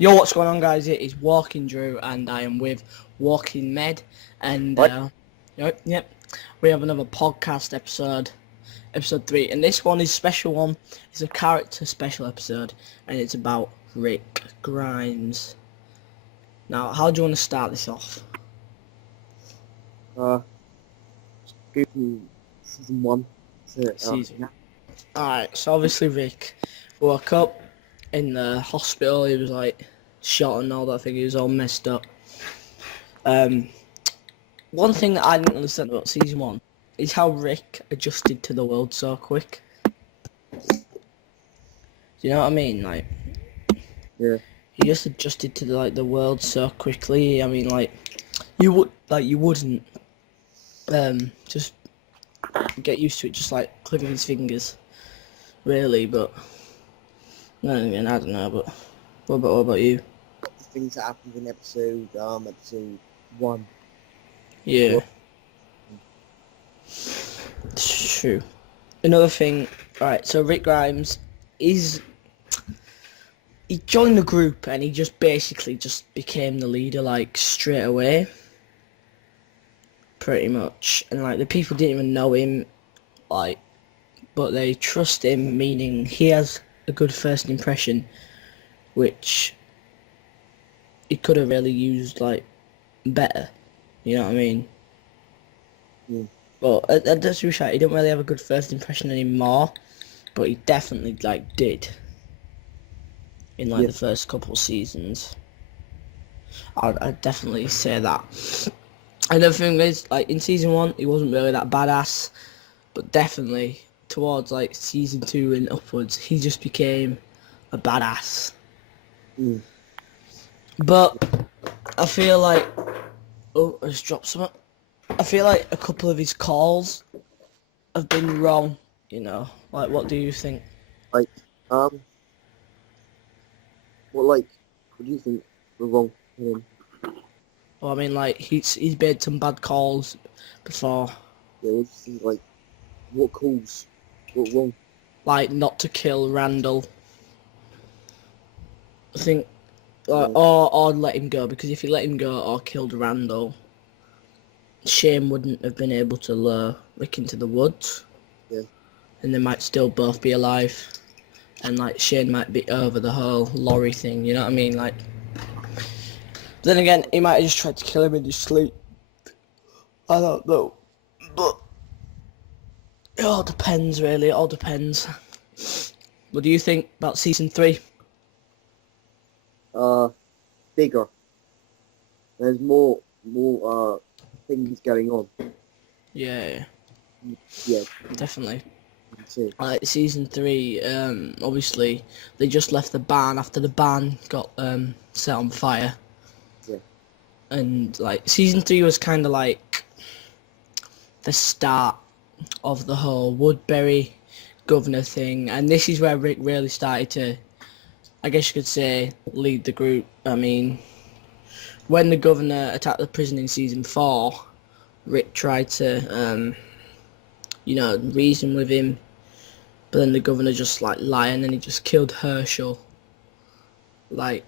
Yo, what's going on, guys? It is WalkingDrew, and I am with WalkingMed, and yep, we have another podcast episode 3, and this one is a special one. It's a character special episode, and it's about Rick Grimes. Now, how do you want to start this off? Go to season 1. Season. Alright, so obviously Rick woke up in the hospital. He was like shot and all that thing. He was all messed up. One thing that I didn't understand about season 1 is how Rick adjusted to the world so quick. Do you know what I mean? Like, Yeah. he just adjusted to the world so quickly. I mean, you wouldn't just get used to it just like clicking his fingers, really. But I don't know. But what about you? The things that happened in episode 1. Yeah, it's true. Another thing, right? So Rick Grimes he joined the group and he just basically just became the leader like straight away, pretty much. And like the people didn't even know him, like, but they trust him, meaning he has a good first impression, which he could have really used like better. You know what I mean? Yeah. But that's true. He didn't really have a good first impression anymore, but he definitely like did in like the first couple of seasons. I'd definitely say that. Another thing is, like, in season 1, he wasn't really that badass, but definitely towards like season 2 and upwards, he just became a badass. Mm. But I feel like, oh, I just dropped something. I feel like a couple of his calls have been wrong. You know, like, what do you think? Like, what do you think were wrong with him? Well, I mean, like, he's made some bad calls before. Yeah, what do you think, like, what calls were wrong? Like, not to kill Randall. I think, like, or let him go, because if he let him go or killed Randall, Shane wouldn't have been able to lure Rick into the woods. Yeah. And they might still both be alive. And, like, Shane might be over the whole Laurie thing, you know what I mean? Like, then again, he might have just tried to kill him in his sleep. I don't know. But it all depends, really. It all depends. What do you think about season 3? Bigger. There's more things going on. Yeah, Yeah. definitely. Too. Like season 3, obviously they just left the barn after the barn got set on fire. Yeah. And like season 3 was kind of like the start of the whole Woodbury governor thing, and this is where Rick really started to, I guess you could say, lead the group. I mean, when the governor attacked the prison in season 4, Rick tried to reason with him, but then the governor just like lied, and then he just killed Herschel, like,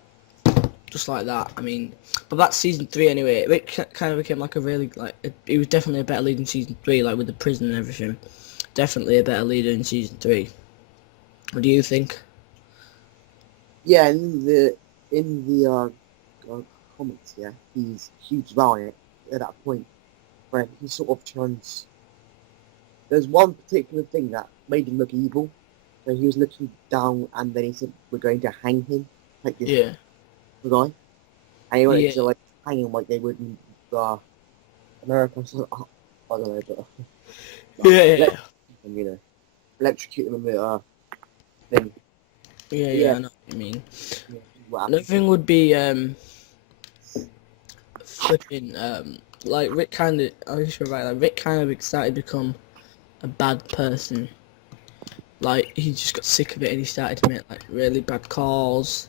just like that. I mean, but that's season 3 anyway. Rick kind of became like a really, like, he was definitely a better leader in season 3, like with the prison and everything. Definitely a better leader in season 3. What do you think? Yeah, in the comments, yeah, he's huge about it at that point, where he sort of turns. There's one particular thing that made him look evil, where he was looking down and then he said, "We're going to hang him," like this guy, and he wanted to like hang him like they would in America. So, I don't know, but and electrocute him with a thing. Yeah, I know what you mean. Yeah, Another thing would be flipping like Rick kind of. I guess you're right. Like Rick kind of started to become a bad person. Like he just got sick of it and he started to make like really bad calls.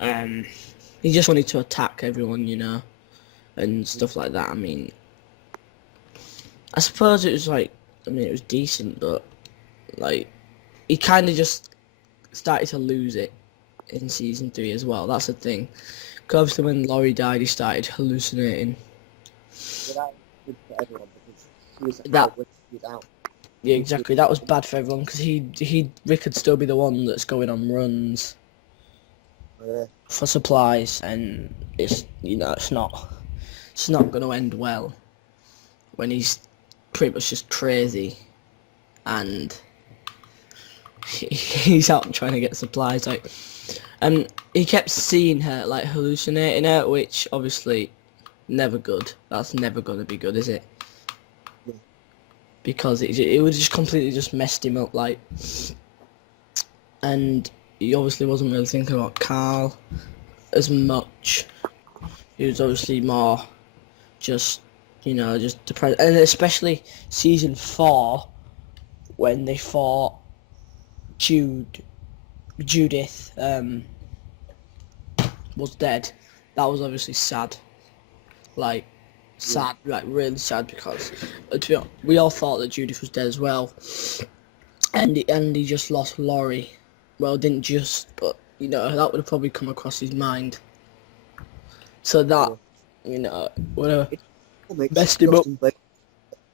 He just wanted to attack everyone, you know, and stuff like that. I mean, I suppose it was like, I mean, it was decent, but like he kind of just started to lose it, in season 3 as well. That's the thing. Because obviously when Laurie died, he started hallucinating. But that was good for everyone because he was That out when he was out. Yeah, He was exactly. That was bad for everyone because Rick could still be the one that's going on runs for supplies, and it's it's not going to end well when he's pretty much just crazy and he's out trying to get supplies. Like, he kept seeing her, like hallucinating her, which obviously never good. That's never going to be good, is it? Yeah. Because it would just completely just messed him up, like, and he obviously wasn't really thinking about Carl as much. He was obviously more just, just depressed, and especially season 4 when they fought Judith was dead. That was obviously sad, like sad, like really sad because we all thought that Judith was dead as well, and he just lost Laurie. Well, didn't just, but that would have probably come across his mind. So that, whatever, messed him up.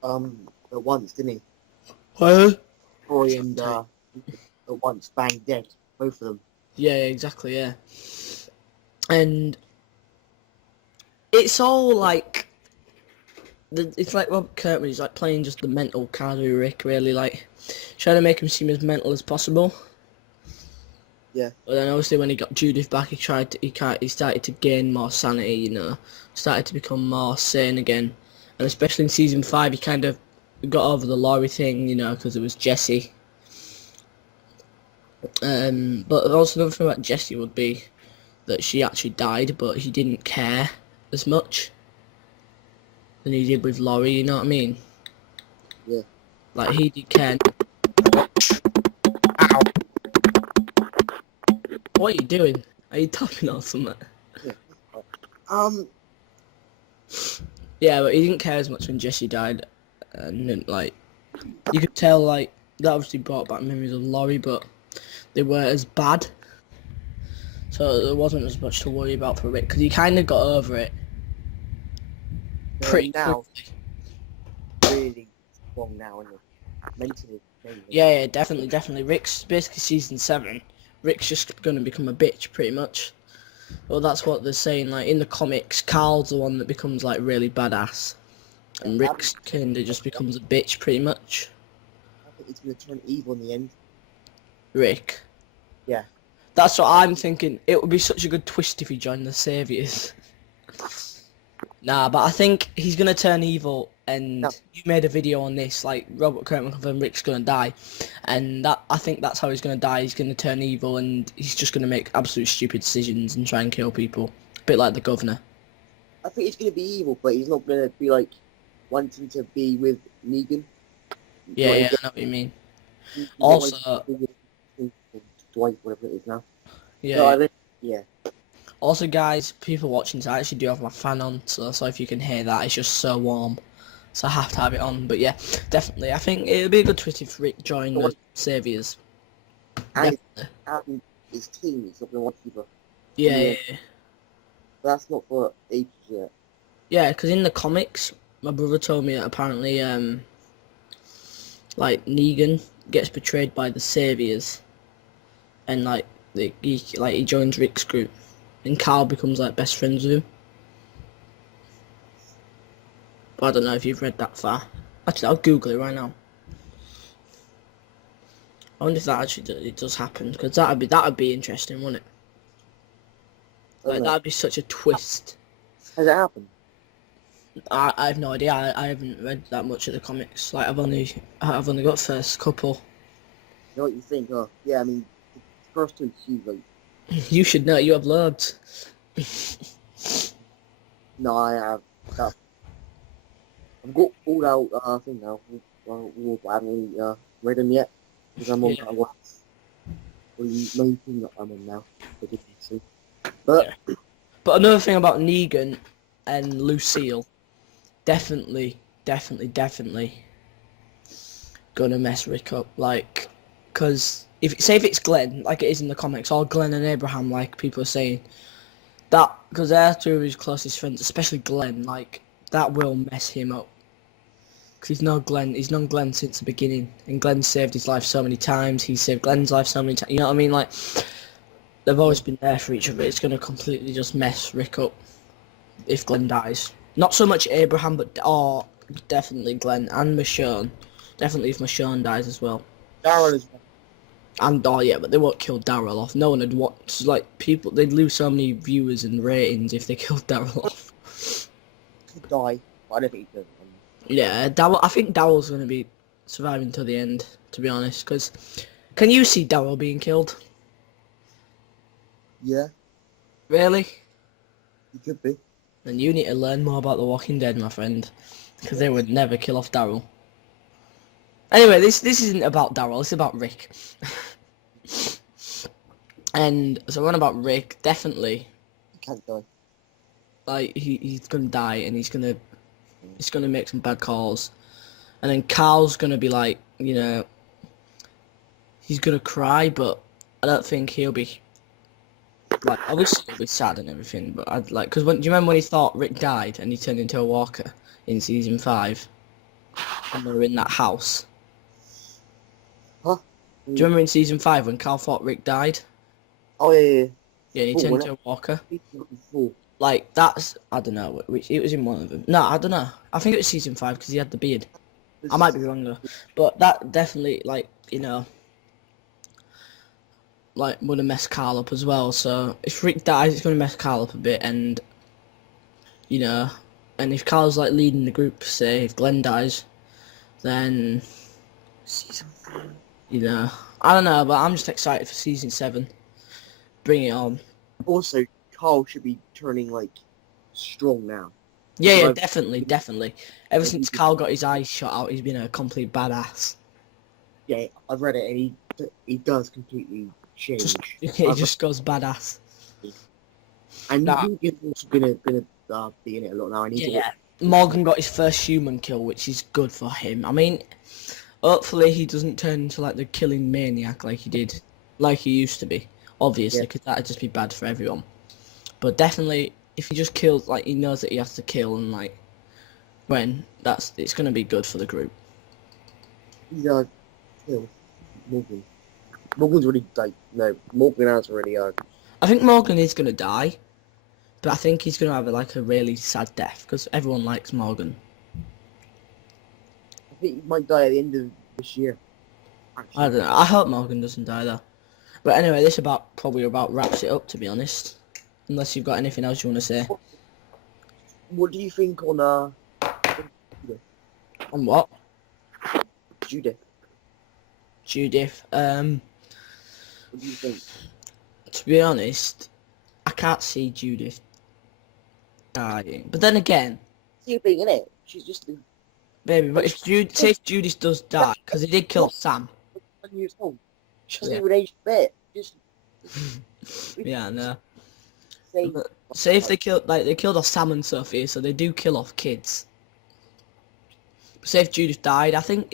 The once, didn't he? What? Troy and the once bang dead, both of them. Yeah, exactly, yeah. And it's all like, it's like Robert Kirkman, he's like playing just the mental card with Rick, really, like, trying to make him seem as mental as possible. Yeah. But then obviously when he got Judith back, he started to gain more sanity, started to become more sane again. And especially in season 5, he kind of got over the Laurie thing, because it was Jesse. But also another thing about Jesse would be that she actually died, but he didn't care as much than he did with Laurie, you know what I mean? Yeah. Like, he did care. Ow. What are you doing? Are you tapping on something? Yeah. Yeah, but he didn't care as much when Jesse died, and like, you could tell, like, that obviously brought back memories of Laurie, but they weren't as bad. So there wasn't as much to worry about for Rick, because he kind of got over it pretty now, quickly. really strong now, isn't it? Mentally. Yeah, definitely. Rick's basically season 7. Rick's just gonna become a bitch, pretty much. Well, that's what they're saying. Like, in the comics, Carl's the one that becomes, like, really badass, and Rick's kinda just becomes a bitch, pretty much. I think he's gonna turn evil in the end. Rick. Yeah. That's what I'm thinking. It would be such a good twist if he joined the Saviors. Nah, but I think he's gonna turn evil, and you made a video on this, like, Robert Kirkman confirmed Rick's gonna die, and I think that's how he's gonna die. He's gonna turn evil, and he's just gonna make absolute stupid decisions and try and kill people, a bit like the governor. I think he's gonna be evil, but he's not gonna be like wanting to be with Negan. Yeah, I know what you mean. Also, Dwight, whatever it is now. Yeah. Also, guys, people watching this, I actually do have my fan on, so if you can hear that, it's just so warm. So I have to have it on. But yeah, definitely. I think it would be a good twist if Rick joined the Saviors. And his team is not going to watch either. Yeah. But that's not for ages yet. Yeah, because in the comics, my brother told me that apparently, like, Negan gets betrayed by the Saviors. And, like, he joins Rick's group. And Carl becomes, like, best friends with him. But I don't know if you've read that far. Actually, I'll Google it right now. I wonder if that actually does happen, because that'd be interesting, wouldn't it? Like, that'd be such a twist. Has it happened? I have no idea. I haven't read that much of the comics. Like, I've only got first couple. You know what you think? Oh, yeah. I mean, the first two huge, like. You should know. You have loads. No, I have. I've got all out thing now. I haven't really read them yet because I'm on the main thing that I'm on now. But another thing about Negan and Lucille, definitely gonna mess Rick up. Like, because if it's Glenn, like it is in the comics, or Glenn and Abraham, like people are saying, that because they're two of his closest friends, especially Glenn, like that will mess him up. Because he's known Glenn since the beginning, and Glenn saved his life so many times. He saved Glenn's life so many times. You know what I mean? Like they've always been there for each other. It's gonna completely just mess Rick up if Glenn dies. Not so much Abraham, but definitely Glenn and Michonne. Definitely if Michonne dies as well. Daryl is And yeah, but they won't kill Daryl off. No one would watch. Like people, they'd lose so many viewers and ratings if they killed Daryl off. to die, but I don't think he could. Yeah, Daryl. I think Daryl's gonna be surviving to the end. To be honest, because can you see Daryl being killed? Yeah, Really? he could be. Then you need to learn more about The Walking Dead, my friend, because they would never kill off Daryl. Anyway, this isn't about Daryl. It's about Rick. And so we're on about Rick. Definitely, He can't die. like he's gonna die, and he's gonna make some bad calls, and then Carl's gonna be like, you know, he's gonna cry, but I don't think he'll be. Like, obviously he'll be sad and everything, but I'd like, because do you remember when he thought Rick died and he turned into a walker in season 5, and they were in that house? Huh? Do you remember in season 5 when Carl thought Rick died? Oh yeah. Yeah, and he turned into a walker. He's full. Like that's, I don't know, which it was in one of them. No, I don't know. I think it was season 5 because he had the beard. I might be wrong though, but that definitely, like, you know, like would have messed Carl up as well. So if Rick dies, it's gonna mess Carl up a bit, and you know, and if Carl's like leading the group, say if Glenn dies, then Season 5. you know, I don't know, but I'm just excited for season 7. Bring it on. Also, Carl should be turning like strong now. Yeah, Like- definitely. Ever since Carl got his eyes shot out, he's been a complete badass. Yeah, I've read it, and he does completely change. He just goes badass. And Nah. he's also gonna be in it a lot now. And he's Yeah. Morgan got his first human kill, which is good for him. I mean, hopefully he doesn't turn into like the killing maniac like he used to be. Obviously, because that'd just be bad for everyone. But definitely, if he just kills, like he knows that he has to kill, and like it's gonna be good for the group. he's killed Morgan. Morgan's already like no. Morgan has already I think Morgan is gonna die, but I think he's gonna have like a really sad death because everyone likes Morgan. I think he might die at the end of this year. Actually. I don't know. I hope Morgan doesn't die though. But anyway, this probably about wraps it up, to be honest. Unless you've got anything else you want to say. What do you think on On what? Judith? Judith. What do you think? To be honest, I can't see Judith dying. But then again, See being in it. She's just baby, but if Judith does die, because he did kill Sam. 1 years old. She doesn't Yeah. even age a bit. Just Yeah, I know. say Say if they killed off Sam and Sophie, so they do kill off kids. But say if Judith died, I think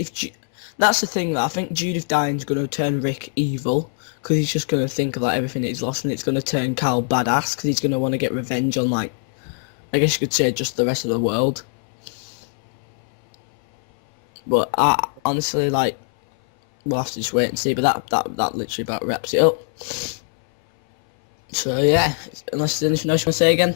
that's the thing, that I think Judith dying's gonna turn Rick evil, because he's just gonna think about everything he's lost, and it's gonna turn Carl badass, because he's gonna want to get revenge on, like, I guess you could say just the rest of the world. But I honestly, like, we'll have to just wait and see. But that literally about wraps it up. So yeah, unless there's anything else you want to say again.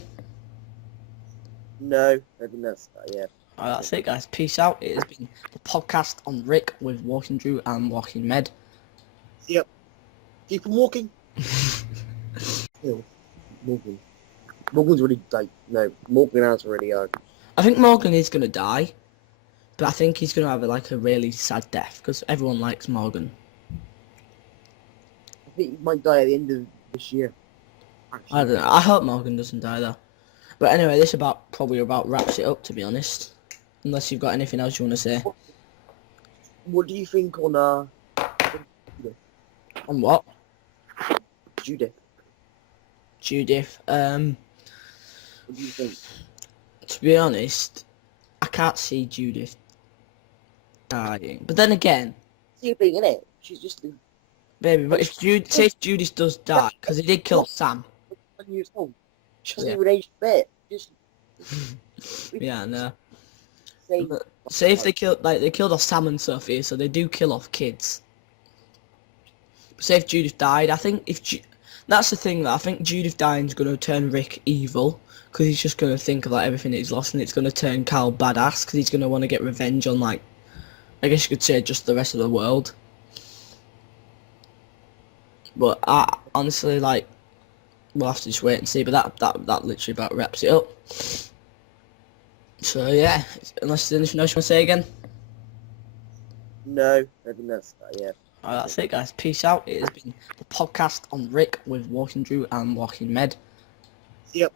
no. I think that's yeah. Alright, that's it, guys. Peace out. It has been the podcast on Rick with WalkingDrew and WalkingMed. Yep. Keep on walking. Kill Morgan. Morgan's already like no. Morgan has already I think Morgan is gonna die, but I think he's gonna have like a really sad death because everyone likes Morgan. I think he might die at the end of this year. Actually. I don't know. I hope Morgan doesn't die though. But anyway, this probably about wraps it up, to be honest. Unless you've got anything else you want to say. What do you think on On what? Judith? Judith. What do you think? To be honest, I can't see Judith dying. But then again, See being in it. She's just Baby, but if Jude, say if Judas does die, because he did kill off Sam. 1 years old. Doesn't Yeah. even age fit. Just Yeah, no. say Say if they killed off Sam and Sophie, so they do kill off kids. Say if Judith died, I think that's the thing that I think Judith dying's gonna turn Rick evil because he's just gonna think about everything that he's lost, and it's gonna turn Carl badass because he's gonna want to get revenge on, like, I guess you could say, just the rest of the world. But I honestly, like, we'll have to just wait and see. But that literally about wraps it up. So yeah, unless there's anything else you want to say again. no. I think that's yeah. Alright, that's it, guys. Peace out. It has been the podcast on Rick with WalkingDrew and WalkingMed. Yep.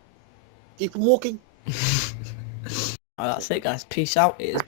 Keep on walking. Alright, that's it, guys. Peace out. It has been